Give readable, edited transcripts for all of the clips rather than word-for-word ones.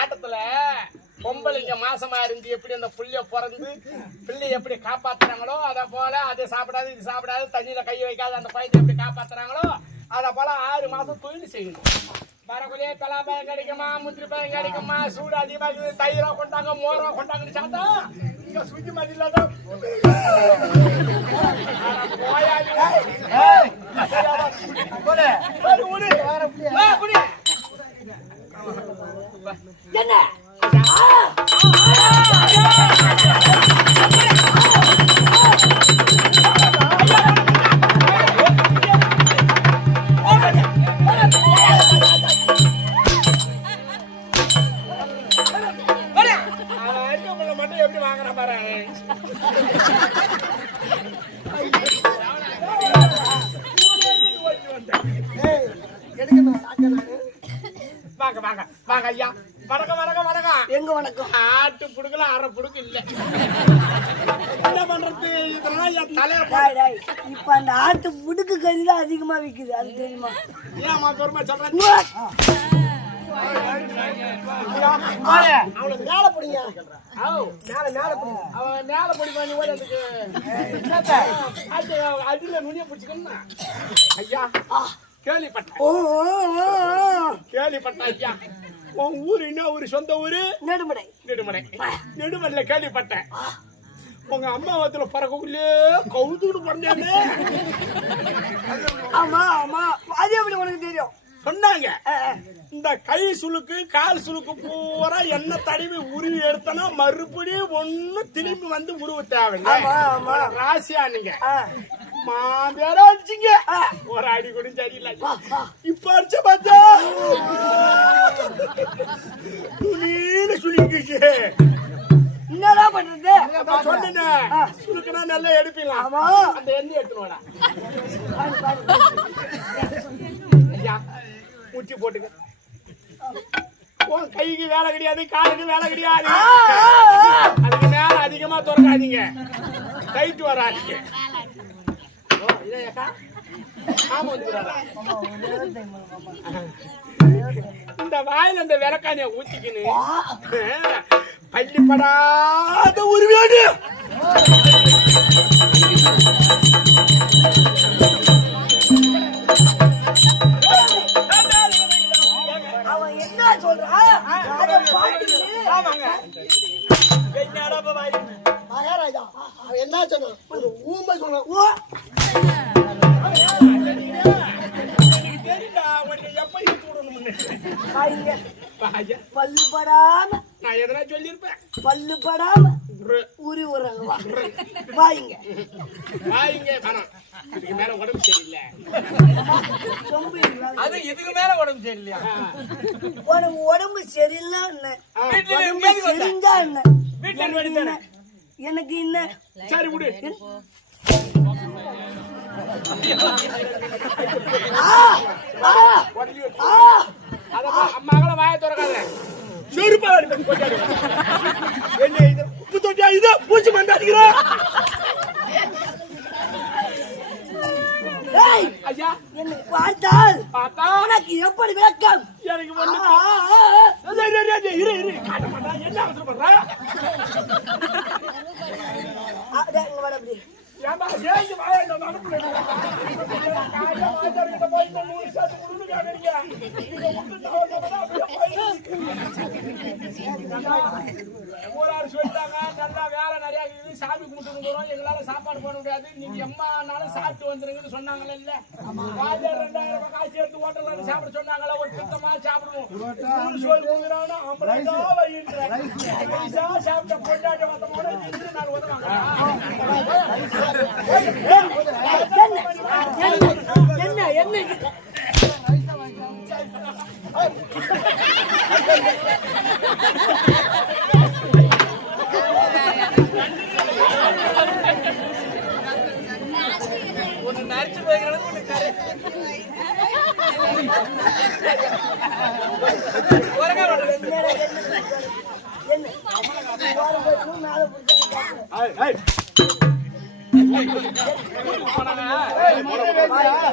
ஆட்டத்துல பொம்பளைங்க மாசமா இருந்து எப்படி அந்த புள்ளைய பிறந்து பிள்ளைய எப்படி காப்பாத்துறாங்களோ அதை போல அது சாப்பிடாது இது சாப்பிடாது தண்ணியில கை வைக்காது அந்த பையனை எப்படி காப்பாத்துறாங்களோ அதை போல 6 மாசம் தொழில் செய்யணும். வரக்குள்ளே பலாப்பழம் கிடைக்குமா, முந்திரி பழம் கிடைக்குமா, சூடு அதிகமாக தயிரா கொண்டாங்க, மோரா கொண்டாங்கன்னு சாப்பிட்டா இங்க சுத்தி மாதிரி இல்லாத என்ன மட்டும் எப்படி வாங்குற பாரு. வாங்க வாங்க வாங்க ஐயா. வணக்கம் வணக்கம் வணக்கம். எங்க வணக்கம்? ஆட்டு புடுக்கல அரை புடுக்கு இல்ல. என்ன பண்றது இதெல்லாம் என் தலைய. இப்ப அந்த ஆட்டு புடுக்கு கறி தான் அதிகமா விக்குது, அது தெரியுமா? ஏமா பெருமை சொல்றேன். அவனை மேல பிடிங்க. ஆவ். மேல பிடிங்க. அவன் மேல போய் பண்ணி ஓடுறதுக்கு அடியில நுனிய பிடிச்சிக்கணும்னா ஐயா கேள்விப்பட்டேன் ஐயா. உன் ஊரு என்ன ஊரு? சொந்த ஊரு நெடுமடை. நெடுமலையில கேள்விப்பட்டேன். உங்க அம்மா வத்துல பறக்கக்குள்ளே கவுத்துக்கிட்டு பிறந்தானே. ஆமா ஆமா, அது எப்படி உனக்கு தெரியும்? சொன்னாங்க. இந்த கை சுளுக்கு கால் சுளுக்கு பூரா என்ன தடவி உருவி எடுத்தனா மறுபடியும் ஒண்ணு திரும்பி வந்து உருவ தேவைங்க. ராசியா நீங்க மாந்தேரா அடிச்சிங்க. ஒரு அடி கூட சரியில்லை. இப்ப அடிச்ச பார்த்தா துணியில சுளுக்கிச்சு. என்னடா பண்றது? சொன்னேன் சுளுக்குனா நல்லா எடுப்பீங்களா? அந்த எண்ணெய் எடுத்துனோடா ஐயா. முட்டி போட்டுங்க. உன் கைக்கு வேலை கிடையாது, காலுக்கு வேலை கிடையாது. அதுக்கு மேல அதிகமா திறக்காதீங்க, டைட் வராதீங்க. இந்த வாயில இந்த விளக்கானிய ஊத்திக்கணும். பள்ளிப்படாத ஒரு வீடு. அவன் என்ன சொல்றான்? மகாராஜா அவன் என்ன சொன்னான்? ஒரு ஊமை சொன்னான். பல்லு படாம நான் எதனா சொல்லிருப்பேன். பல்லு படாம உரி உரங்க வாங்க வாங்க. இதுக்கு மேல உடம்பு சரியில்லை. அது இதுக்கு மேல உடம்பு சரியில்லையா? உனக்கு உடம்பு சரியில்லை என்ன? சரிஞ்சா என்ன? எனக்கு என்ன? சரி விடு. மகள வாய திறக்காத. செருப்பா என்ன இது? உப்பு தொட்டியா இது? பூச்சி மண்டாடிக்கிறா ஐயா. என்னை பார்த்தால் பார்த்தா உனக்கு எப்படி விளக்கம்? எனக்கு இரு காட்ட மாட்டா. என்ன அவசரப்படுற? ஏமா ஏன் வாய நடப்புல காலையில வாய்க்கிட்ட போய் 100 சாத்து குடுங்க. நீங்க முட்டு தாவறதா போறாரு சொல்லிட்டாங்க. நல்லா வேலை நிறைய இருக்குது, சாமி கும்பிட்டு போறோம், எங்களால சாப்பாடு போட முடியாது, நீங்க எம்மானாலும் சாப்பிட்டு வந்துருங்கன்னு சொன்னாங்களே. இல்ல வாயில 2000 ரூபாய் காசு எடுத்து ஹோட்டல்ல சாப்பிட சொன்னாங்களா? ஒரு சுத்தமா சாப்பிடுவோம். 100 சோறு குங்குறானா 50 ரூபாய் வையின்ற சாப்பிட்ட பொண்டாட்டி வந்தோட நான் உதவாங்க. என்ன என்ன ஒண்ணு நரிச்சு போய்க்கிறது, ஒண்ணு கரை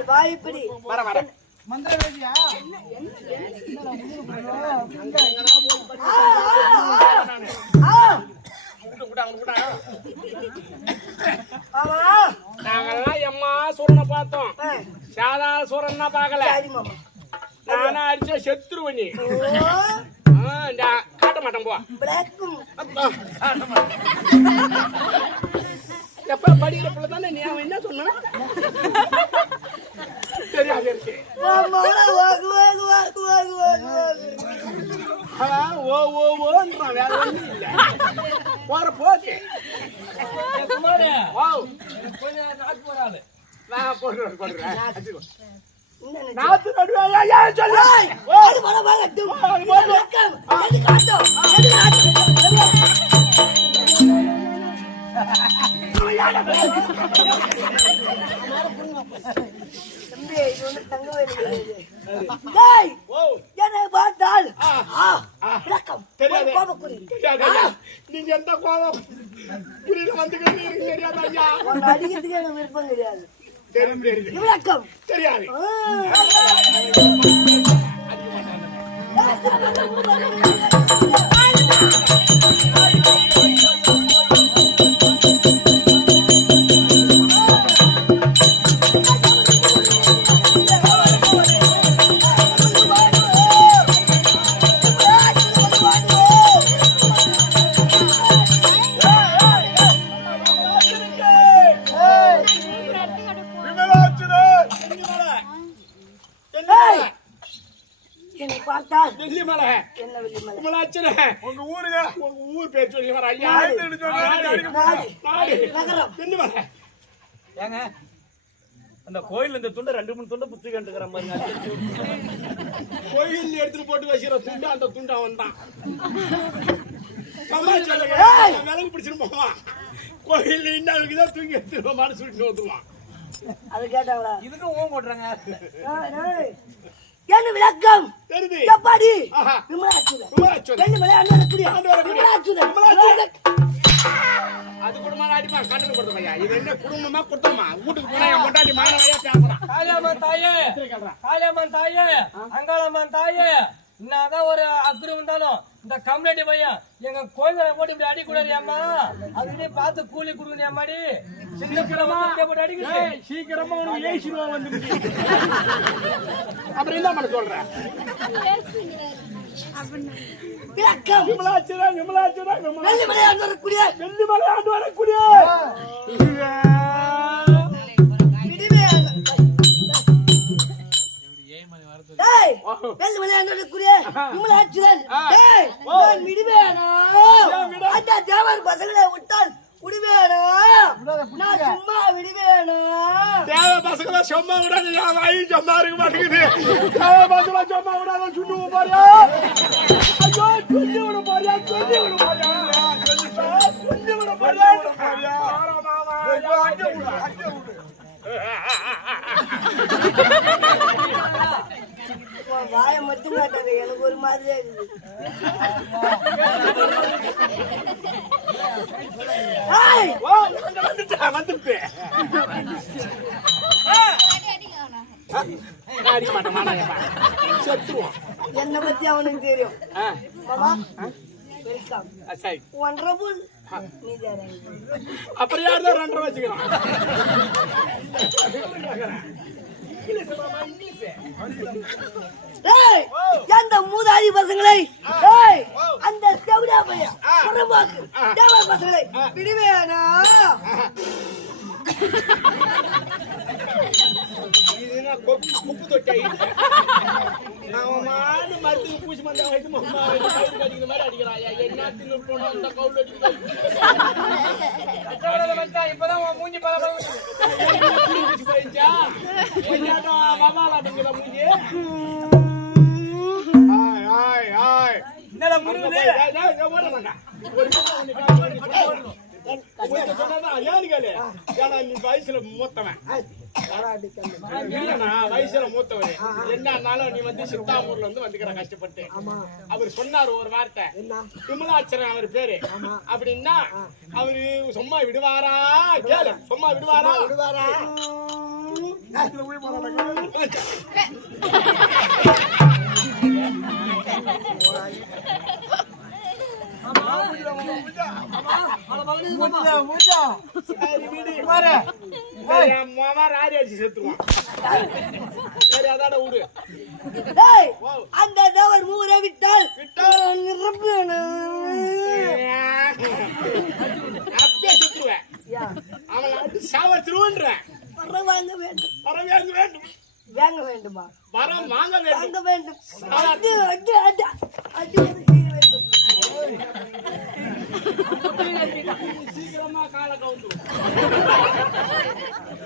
வாய்ப்படி வர வர மந்திரவேதியா? நாங்கெல்லாம் எம்மா சூரனை பார்த்தோம், சாதா சூரன் பாக்கல. நானா அடிச்ச செத்துருவனி காட்ட மாட்டேன். போ எப்ப படிக்கிற பிள்ளை தானே நீ. அவன் என்ன சொன்ன தெரியாது இருக்கு. ஓ ஓ ஓன்றான், வேற ஒண்ணும் இல்ல. போற போக்கு கொஞ்சம் நாக்கு போறாள். நான் போடுறேன். நாத்து என்னை பார்த்தால் நீங்க எந்த கோபம் வந்துக்கிட்டு தெரியாத ஐயா. அடிக்கிறதுக்கு எனக்கு விருப்பம் கிடையாது. தெரியும் விளக்கம் தெரியாது. என்னை பார்த்தால் வெள்ளிமலை என்ன வெள்ளிமலை விமலாச்சன உங்க ஊருங்க உங்க ஊர் பேர் சொல்லி வர ஐயா நகரம் வெள்ளிமலை ஏங்க அந்த கோயில் இந்த துண்டை 2-3 துண்டை புத்தி கண்டுக்கிற மாதிரி கோயில் எடுத்துட்டு போட்டு வச்சுக்கிற துண்டு அந்த துண்டு அவன் தான் விலங்கு பிடிச்சிட்டு போவான் கோயில் இன்னும் தூங்கி எடுத்துருவான்னு சொல்லிட்டு வந்துருவான் அது கேட்டாங்களா இதுக்கும் ஓம் போடுறாங்க என்ன விளக்கம் தெரியுது எப்பாடி ஆஹா. விமலாச்சுதன் விமலாச்சுதன். வெள்ளிமலை அண்ணனுக்குரிய அண்ணனுக்குரிய. விமலாச்சுதன் அது குடும்பம் அடிப்பா கட்டணம் கொடுத்த பையா இது என்ன குடும்பமா கொடுத்தோமா வீட்டுக்கு போனா என் பொண்டாட்டி மாணவையா பேசுறான் காளியம்மன் தாயே காளியம்மன் தாயே அங்காளம்மன் தாயே என்னதான் ஒரு அக்குறம் இருந்தாலும் இந்த கம்யூனிட்டி பையன் எங்க கோயில போட்டு இப்படி அடிக்கூடாது அம்மா அதுக்கு பார்த்து கூலி கொடுக்கணும் அம்மாடி சீக்கிரமா போட்டு அடிக்க சீக்கிரமா உனக்கு ஏசிடுவா வந்துருச்சு அப்புறம் என்ன பண்ண சொல்றேன் விளக்கம் விமலாச்சுரா வெள்ளிமலை அண்ணனுக்குரிய வெள்ளிமலை ஆண்டு வரக்கூடிய வெள்ளிமலை அண்ணனுக்குரிய விமலாச்சுதன் விடுவேனா அந்த தேவர் பசங்களை விட்டால் விடுவேனா நான் சும்மா விடுவேனா தேவ பசங்கள சும்மா விடாது என் வாயு சும்மா இருக்க மாட்டேங்குது தேவ பசங்கள சும்மா விடாத சுண்டு போறியா ஐயோ சொல்லி விட போறியா சொல்லி விட போறியா சொல்லி விட போறியா அங்கே விடு வாய மட்டும் மாட்டாது எனக்கு ஒரு மாதிரியா இருக்குது வந்துட்டேன் என்னை பத்தி அவனுக்கு தெரியும் மாமா வெல்கம் ஒன்றபுல் நீ அப்புறம் யார்தான் 2.5 வச்சுக்கலாம் அந்த மூதாதி பசங்களை அந்த தேவடா பையன் தேவ பசங்களை விடுவேனா குப்பு தொட்டை மருத்துவ பூச்சி மந்த அடிக்கிற மாதிரி அடிக்கிறான் என்ன தின்னு போனோம் அந்த கவுல் அடிக்கிறான் இப்பதான் மூஞ்சி பல போயிடுச்சா வவாலாட்டுங்கிற மூஞ்சி என்னடா முருகுது ஓட மாட்டான் வயசுல மூத்தவன் வயசுல மூத்தவன் என்னன்னாலும் நீ வந்து சித்தாமூர்ல இருந்து வந்துக்கிற கஷ்டப்பட்டு அவர் சொன்னாரு ஒரு வார்த்தை விமலாச்சரன் அவர் பேரு அப்படின்னா அவரு சும்மா விடுவாரா கேளு சும்மா விடுவாரா அந்த தேவர் ஊரை விட்டால் அவன் சாவச்சிருவன்ற வாங்க வேண்டும் வாங்க வேண்டுமா வரம் வாங்க வாங்க வேண்டும் அடி சீக்கிரமா கால கவுந்து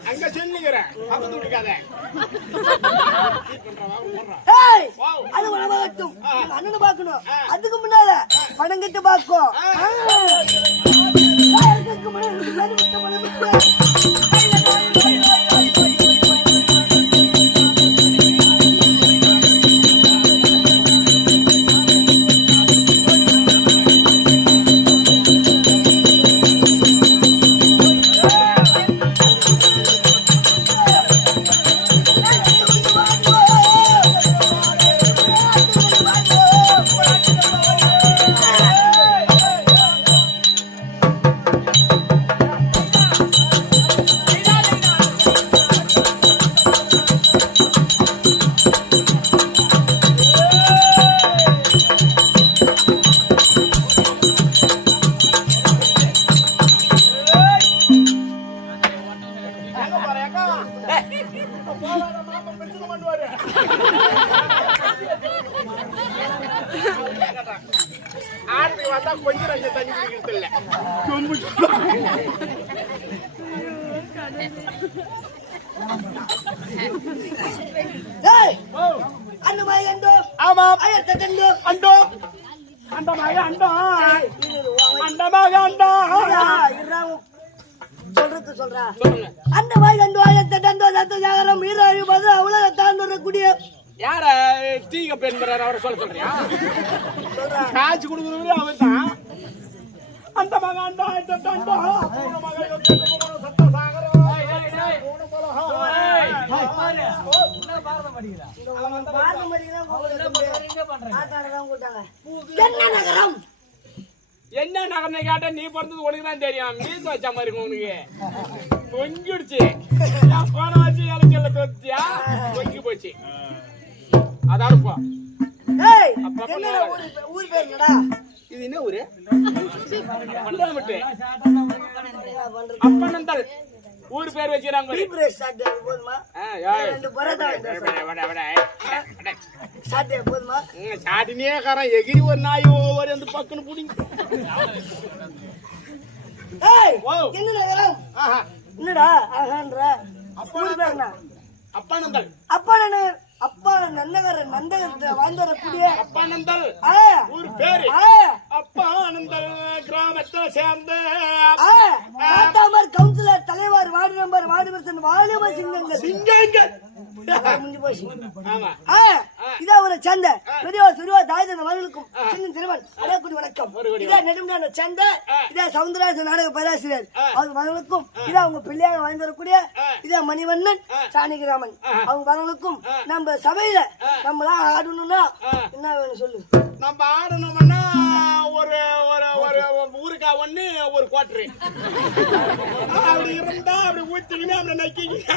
அங்க சொல்லுகிறேன் பக்கத்து விட்டுக்காத அது உணவாகட்டும் அண்ணனை பார்க்கணும் அதுக்கு முன்னால பணம் கிட்ட பார்க்கும் ஆட்டுக்கு வந்தா கொஞ்சம் ரஞ்ச தண்ணி குடிக்கிறது இல்ல. ஏய், அந்த மாதிரி அண்டோ ஆமா ஆயிரத்தி தண்டோ அண்டோ அண்டமாக அண்டம் அண்டமாக அண்டம் சொல்றது சொல்றா சொல்லுங்க. அந்த மாதிரி அண்டோ ஆயிரத்தி தண்டோ சத்த ஜாகரம் வீராயு மது உலக தாண்டோர குடிய யார தீக பெண் அவரை சொல்றியா? சொல்றா காய்ச்சி கொடுக்குறது அவர் தான். அந்த மக அண்டா சத்த சாகரம் என்ன நகர்னை கேட்டா நீ பிறந்தது உனக்கு தான் தெரியும். மீச வச்ச மாதிரி உனக்கு தொங்கிடுச்சு. போன வச்சு இலைச்சல்ல தொத்தியா தொங்கி போச்சு. அதான் இப்போ ஊர் பேர் என்னடா? இது என்ன ஊரு? அப்பனந்தல் ஊர் பேர் வச்சுக்கிறாங்க. போதுமா சாட்டினே காரன் எகிரி ஒரு நாய் ஒரு அந்த பக்கன்னு புடிங்க. என்னடா அப்பனந்தல் அப்பா நந்தகரத்தை வாழ்ந்து வரக்கூடிய அப்பனந்தல் ஊர் பேரு. அப்பனந்தல் கிராமத்தை சேர்ந்த கவுன்சிலர் தலைவர் வார்டு நம்பர் வார்டு பர்சன் வாலிப சிங்கங்கள் முடிஞ்சு போச்சு. இதா ஒரு சந்த பெரியவர் சிறுவர் தாய்தன் அவர்களுக்கும் சின்ன திருவன் அடையக்கூடிய வணக்கம். இதா நெடும்நாடு சந்த இதா சவுந்தரராஜன் நாடக பேராசிரியர் அவர் மகனுக்கும் இதா அவங்க பிள்ளையாக வாழ்ந்து வரக்கூடிய இதா மணிவண்ணன் சாணிகிராமன் அவங்க மகனுக்கும் நம்ம சபையில நம்மளா ஆடணும்னா என்ன வேணும் சொல்லு. நம்ம ஆடணும்னா ஒரு ஒரு ஊருக்கா ஒண்ணு ஒரு குவார்டரு அப்படி இருந்தா அப்படி ஊத்திக்கின்னு அப்படி நக்கிக்கின்னு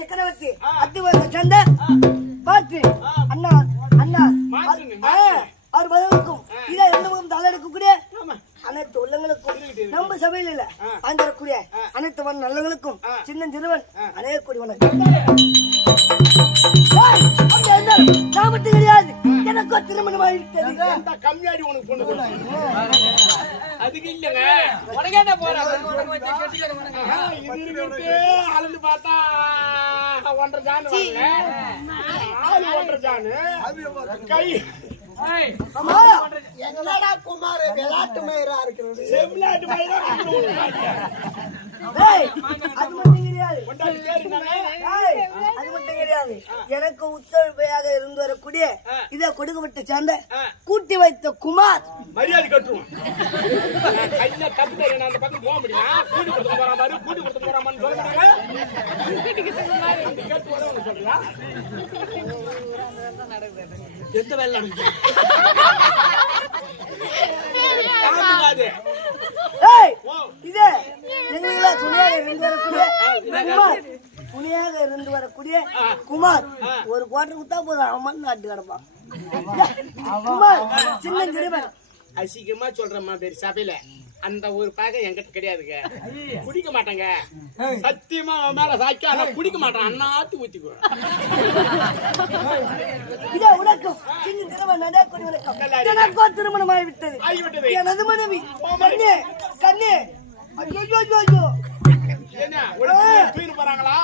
சக்கரவர்த்தி அத்துவந்த சந்த பார்த்து அண்ணா அண்ணா அவர் பதிலுக்கும் இதை எந்த தலையெடுக்கக்கூடிய அனைத்து உள்ளங்களுக்கும் நம்ம சபையில் இல்ல ஆந்திரக்கூடிய அனைத்து நல்லவங்களுக்கும் சின்ன சிறுவன் அனைவருக்கூடிய வணக்கம். நான் மட்டும் கிடையாது எனக்கோ திருமணம் ஆகிவிட்டது. கம்மியாடி உனக்கு பொண்ணு அதுக்கு இல்லங்க உனக்கு என்ன போற அளந்து பார்த்தா 1.5 ஜான் வரல 1.5 ஜான் கை என்னடா குமார் விளையாட்டு மயிரா இருக்கிறது. விளையாட்டு மயிரா அது மட்டும் கிடையாது அது மட்டும் கிடையாது எனக்கு உத்தரவையாக இருந்து வரக்கூடிய இதை கொடுக்கப்பட்ட சேர்ந்த கூட்டி வைத்த குமார் மரியாதை கட்டுவோம். அந்த பக்கம் போக முடியுமா? கூட்டி கொடுத்து போற மாதிரி கூட்டி கொடுத்து போற மாதிரி சொல்லுங்க. எந்த வேலை இதே எங்களா துணையாக இருந்து வரக்கூடிய குமார் துணையாக இருந்து வரக்கூடிய குமார் ஒரு குவார்டர் குத்தா போதும் அவன் நாட்டு கிடப்பான். குமார் சின்ன சிறுவன் அசிங்கமா சொல்றமா பேர் சபையில அந்த ஒரு பாக என்கிட்ட கிடையாதுங்க. குடிக்க மாட்டாங்க சத்தியமா மேல சாக்கி ஆனா குடிக்க மாட்டான். அண்ணாத்து ஊத்திக்குவேன். இதே உனக்கும் சின்ன சிறுவன் நடக்கூடிய வணக்கம். எனக்கோ திருமணம் ஆகிவிட்டது. எனது மனைவி கண்ணே கண்ணே ஐயோ என்ன தூக்கிட்டு போறாங்களா?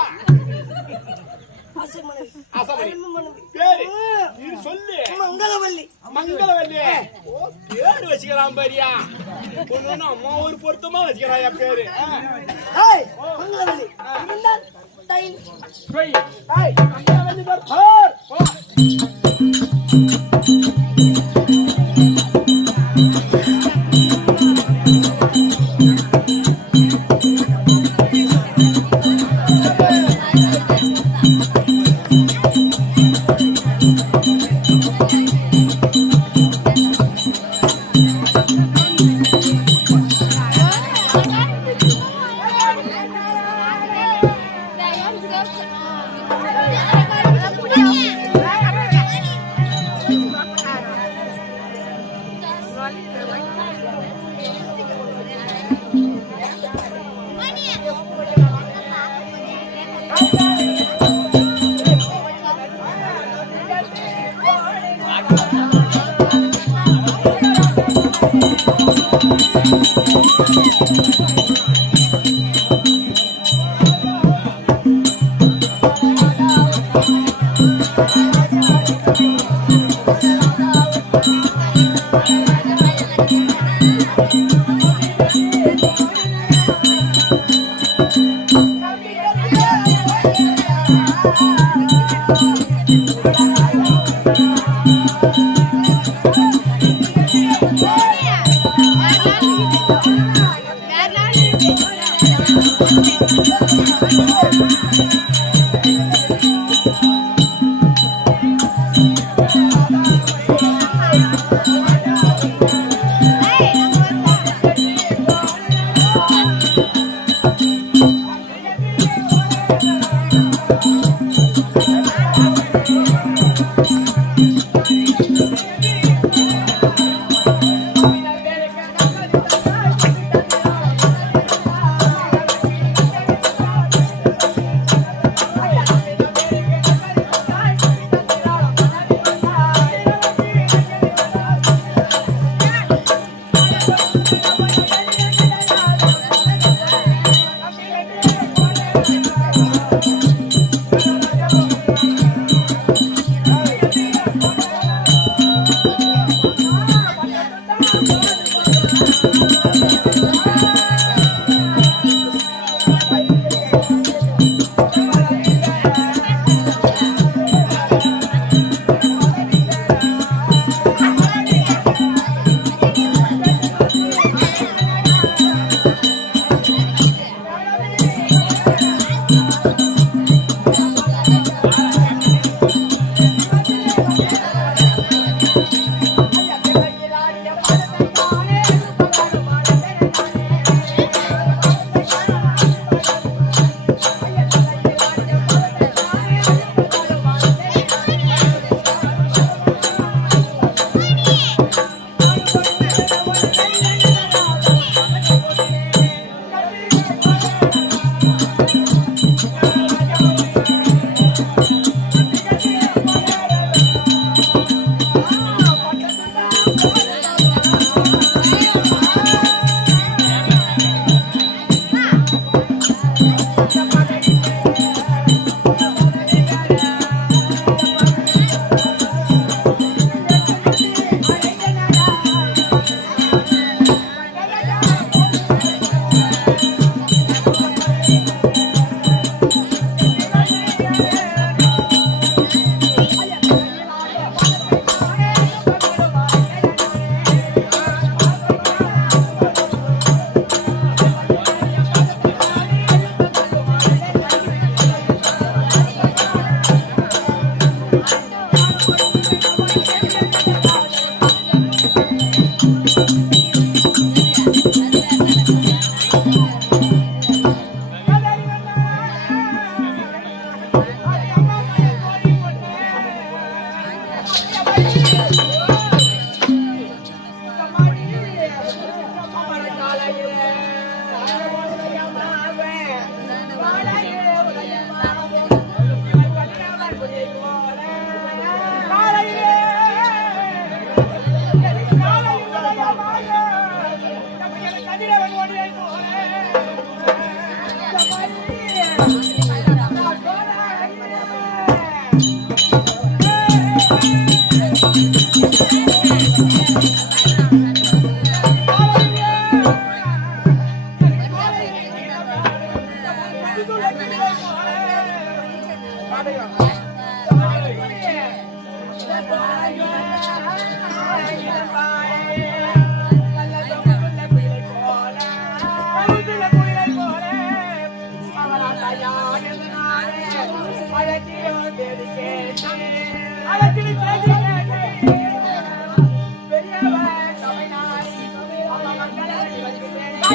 சொல்லு மங்களவல்லி மங்களவல்லி பேரு வச்சுக்கிறான் பாரியா. பொண்ணு அம்மா ஒரு பொருத்தமா வச்சுக்கிறாயா பேரு. மங்களவல்லி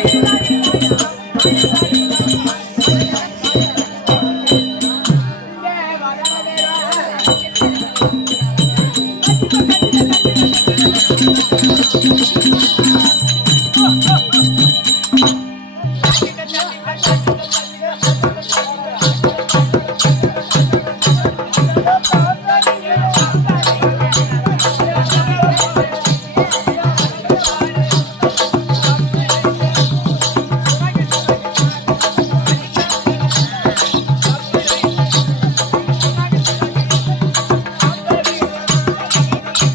பெரியவர்